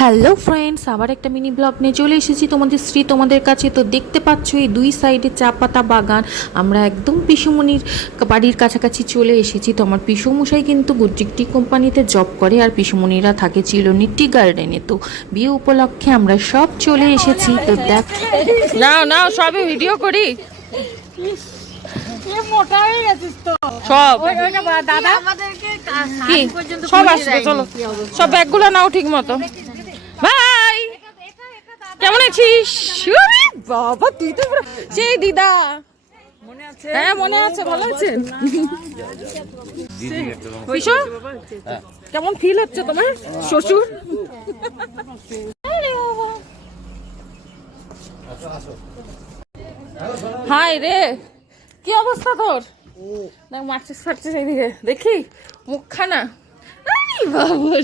Hello friends, আবার একটা mini blog নিয়ে চলে এসেছি তোমাদের তোমাদের কাছে। তো দেখতে পাচ্ছ এই দুই সাইডে চা পাতা বাগান। আমরা একদম পিসুমনির বাড়ির কাছাকাছি চলে এসেছি। তো আমার পিসুমশাই কিন্তু গুড্রিক টি কোম্পানিতে জব করে, আর পিসুমনিরা থাকে চিলনি টি গার্ডেনে। তো বিয়ে উপলক্ষে আমরা সব চলে এসেছি। তো দেখ নাও নাও, সবই ভিডিও করি। সব দাদা কি সব আসবে, চলো সব ব্যাগগুলো নাও ঠিক মতো। ভাই কেমন আছিস? বাবা তুই তো সেই দিদা। হ্যাঁ মনে আছে, ভালো আছেন? কেমন ফিল হচ্ছে তোমার শ্বশুর? হাই রে, কি অবস্থা তোর? দেখ মারছিস ফাটছিস এইদিকে, দেখি মুখখানা। বাবা